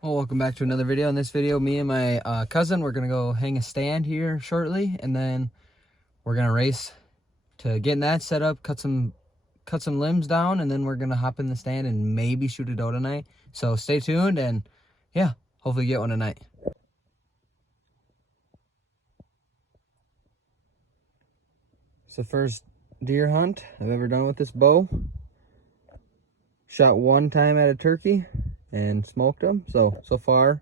Well, welcome back to another video. In this video, me and my cousin, we're gonna go hang a stand here shortly, and then we're gonna race to getting that set up, cut some limbs down, and then we're gonna hop in the stand and maybe shoot a doe tonight. So stay tuned, and yeah, hopefully get one tonight. It's the first deer hunt I've ever done with this bow. Shot one time at a turkey and smoked them. So far,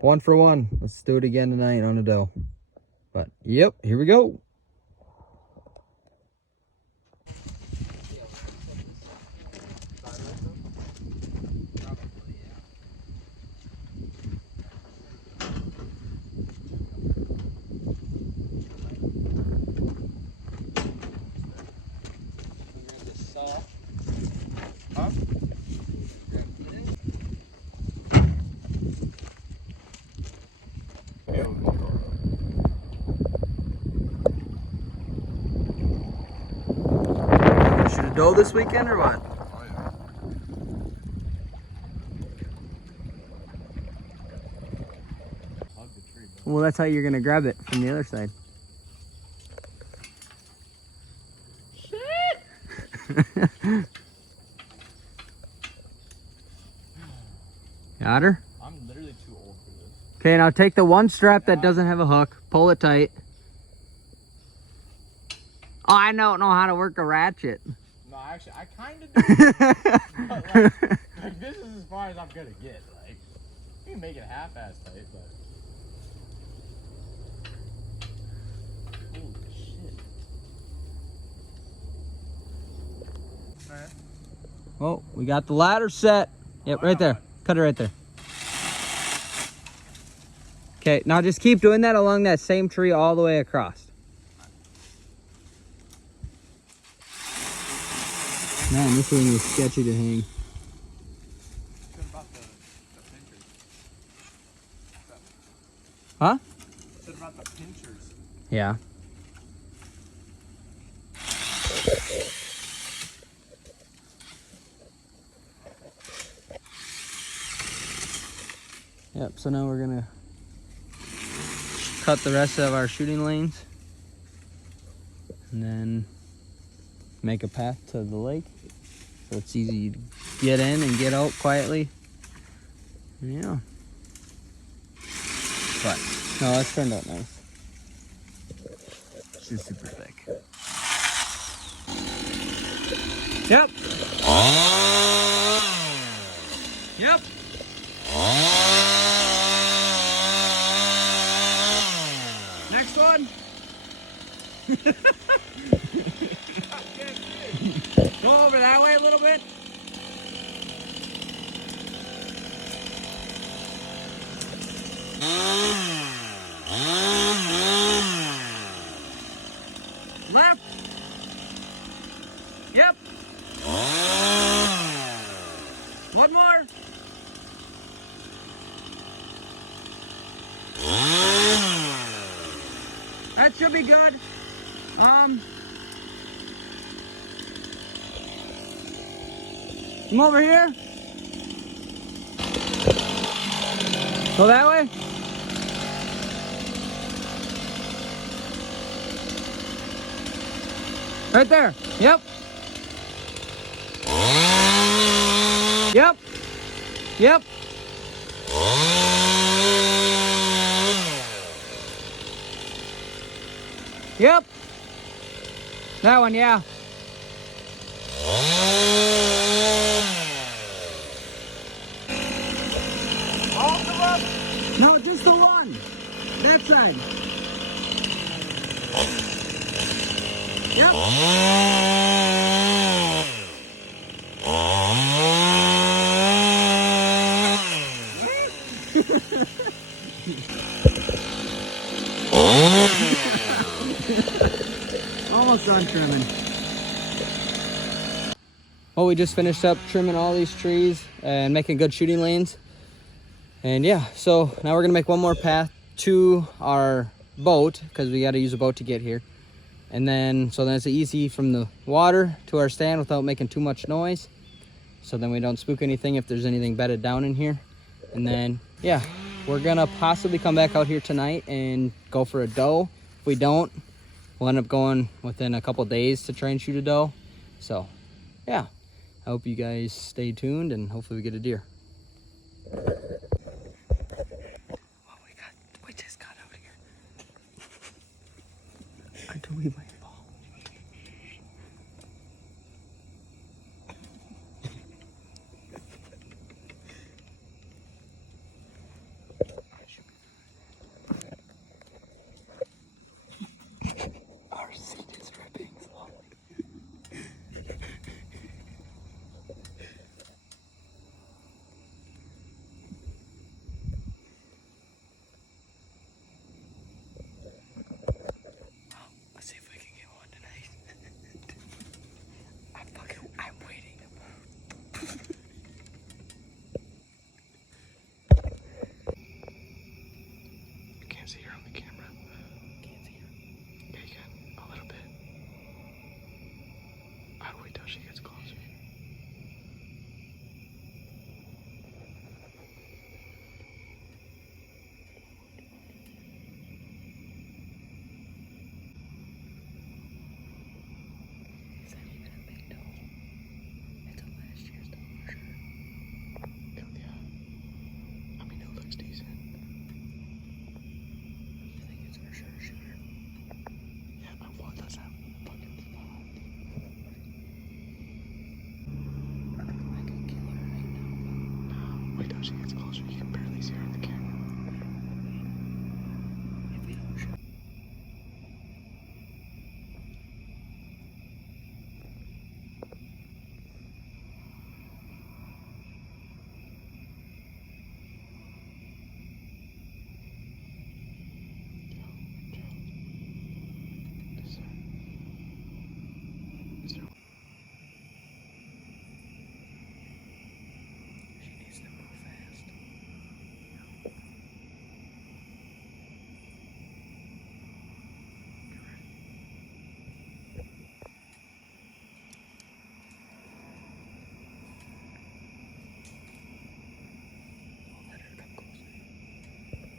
1 for 1. Let's do it again tonight on a doe. But yep, here we go. Shoot a doe this weekend or what? Oh, yeah. Hug the tree, bro. Well, that's how you're gonna grab it from the other side. Shit! Got her? I'm literally too old for this. Okay, now take the one strap that doesn't have a hook, pull it tight. Oh, I don't know how to work a ratchet. No, actually, I kind of do. But, like, this is as far as I'm gonna get. Like, you can make it half-ass tight, but. Holy shit. Alright. Oh, we got the ladder set. Yep, right there. Cut it right there. Okay, now just keep doing that along that same tree all the way across. Man, this thing is sketchy to hang. What about the pinchers? Huh? What about the pinchers? Yeah. Yep, so now we're gonna cut the rest of our shooting lanes and then make a path to the lake so it's easy to get in and get out quietly. Yeah. But no, that's turned out nice. It's just super thick. Yep. Yep. Next one. Go over that way a little bit. Left. Yep. One more. That should be good. Come over here. Go that way. Right there. Yep. Yep. Yep. Yep. That one, yeah. All of them? No, just the one. That side. Yep. Almost done trimming. Well, we just finished up trimming all these trees and making good shooting lanes. And yeah, so now we're gonna make one more path to our boat because we gotta use a boat to get here. And then, so then it's easy from the water to our stand without making too much noise. So then we don't spook anything if there's anything bedded down in here. And then yeah, we're gonna possibly come back out here tonight and go for a doe. If we don't, we'll end up going within a couple days to try and shoot a doe. So yeah, I hope you guys stay tuned and hopefully we get a deer. We just got out here. Until we might fall. Our seat is ripping. Let's see if we can get one tonight. I'm waiting. You can't see her on the camera. Can't see her. Yeah, you can. A little bit. I'll wait till she gets closer. Is that even a big doe? It's a last year's doe for sure. Yeah. I mean, it looks decent. You think it's for sure a shooter? Yeah, but what does that fucking spot? I could kill her right now. Wait till she gets closer. You can barely see her on the camera. If we don't shoot. She needs to move fast. Get ready. I'll let her come closer.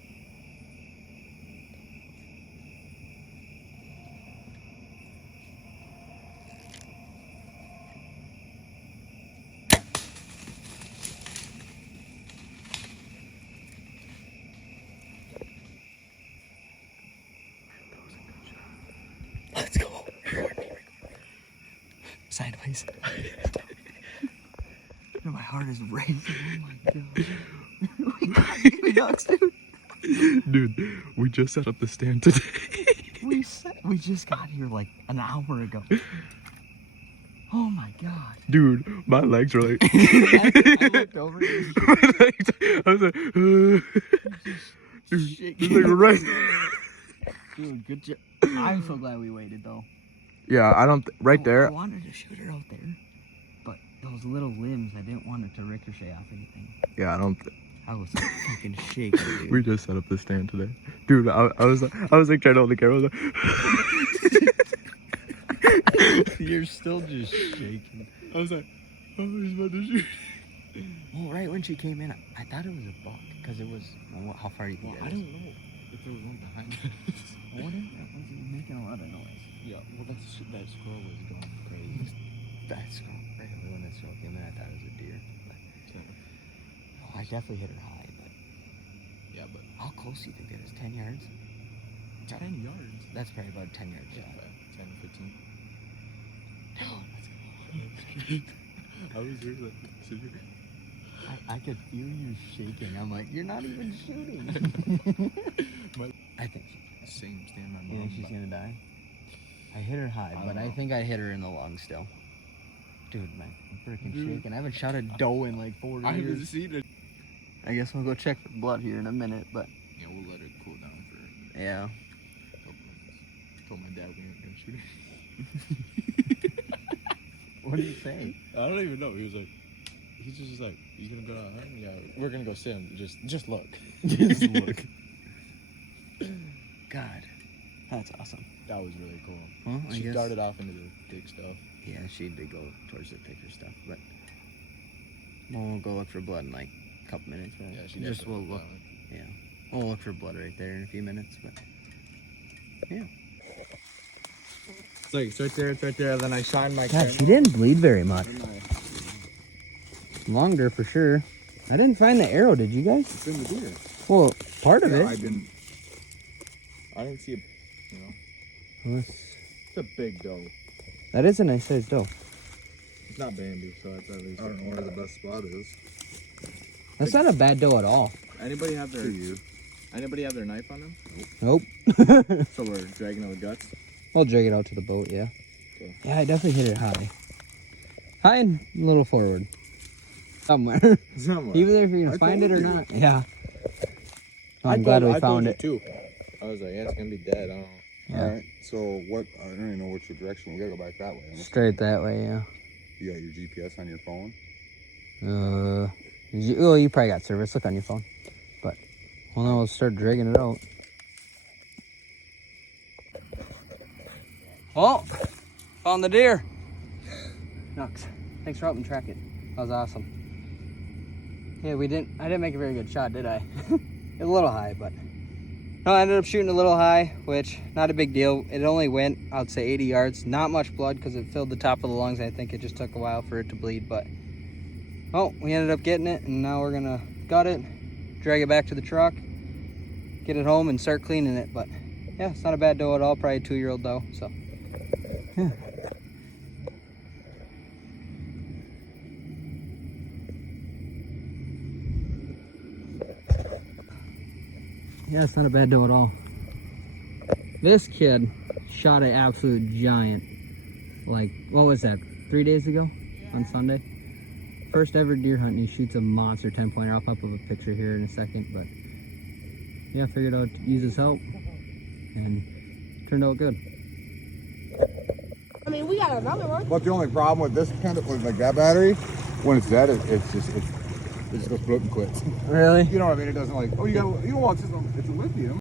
Let's go. Sideways. My heart is racing. Oh my god. We got dude. Dude, we just set up the stand today. We just got here like an hour ago. Oh my god. Dude, my legs are like. I looked over. My legs, I was like, dude, this like right. Dude, good job. I'm so glad we waited though. Yeah, I don't. Right I there. wanted to shoot her out there, but those little limbs, I didn't want it to ricochet off anything. Yeah, I don't. I was fucking shaking, dude. We just set up the stand today, dude. I was like trying to hold the camera. I was like, You're still just shaking. I was like, oh, he's about to shoot. Well, right when she came in, I thought it was a buck because it was. How far do you think Well, that I is? don't know if there was one behind us. What is that? Was he making a lot of noise? Yeah, well, that squirrel was going crazy. That's right when that stroke came in, I thought it was a deer. But So, I definitely hit her high. But yeah, but how close do you think that is? 10 yards? 10 yards. That's probably about 10 yards. Yeah, 10, 15. Let's I was really like, go. I could feel you shaking. I'm like, you're not even shooting. I think Same stand my you think she's gonna die? I hit her high, I but don't I know. think I hit her in the lung still. Dude, man, I'm freaking Dude. shaking. I haven't shot a doe in like 4 I haven't years. seen it. I guess we'll go check for blood here in a minute, but Yeah, we'll let her cool down for yeah. a couple minutes. Told my dad we weren't gonna shoot her. What did he say? I don't even know. He was like, he's just like, you gonna go out hunting? Yeah, we're gonna go sit and just look. Just look. God, that's awesome. That was really cool. Well, I She guess. darted off into the thick stuff. Yeah, she did go towards the thicker stuff, but we'll go look for blood in like couple minutes. But Yeah, she just definitely we'll look. Yeah, we'll look for blood right there in a few minutes. But yeah. It's like, it's right there. Then I shine my God, she didn't bleed very much. Longer for sure. I didn't find the arrow. Did you guys? It's in the deer. Well, part of Yeah, it. I didn't see a, it's a big doe. That is a nice sized doe. It's not Bambi, so it's at least. I don't know where the best spot is. That's not a bad doe at all. Anybody have their you. Anybody have their knife on them? Nope. So we're dragging out the guts. I'll drag it out to the boat, yeah. Okay. Yeah, I definitely hit it high. High and a little forward. Somewhere. Somewhere. Either if you're gonna I find it told or you. not. Yeah. I'm glad we found it. too. I was like, yeah, it's gonna be dead. I don't know. Yeah. All right. So what? I don't even know which direction. We gotta go back that way. Straight that way, yeah. You got your GPS on your phone? You probably got service. Look on your phone. But, well, then we'll start dragging it out. Oh, found the deer. Nux, thanks for helping track it. That was awesome. Yeah, I didn't make a very good shot, did I? A little high, but. No, I ended up shooting a little high, which, not a big deal. It only went, I'd say 80 yards. Not much blood because it filled the top of the lungs. I think it just took a while for it to bleed, but. Oh, we ended up getting it, and now we're gonna gut it, drag it back to the truck, get it home, and start cleaning it. But yeah, it's not a bad doe at all. Probably a 2-year-old doe. So yeah. Yeah, it's not a bad doe at all. This kid shot an absolute giant. Like, what was that? 3 days ago on Sunday. First ever deer hunt, and he shoots a monster 10-pointer. I'll pop up a picture here in a second, but yeah, I figured I'd use his help, and turned out good. I mean, we got another one. But the only problem with this kind of with like that battery, when it's dead, it just goes bloop and quits. Really? You know what I mean? It doesn't like, oh, you know, well, it's a lithium.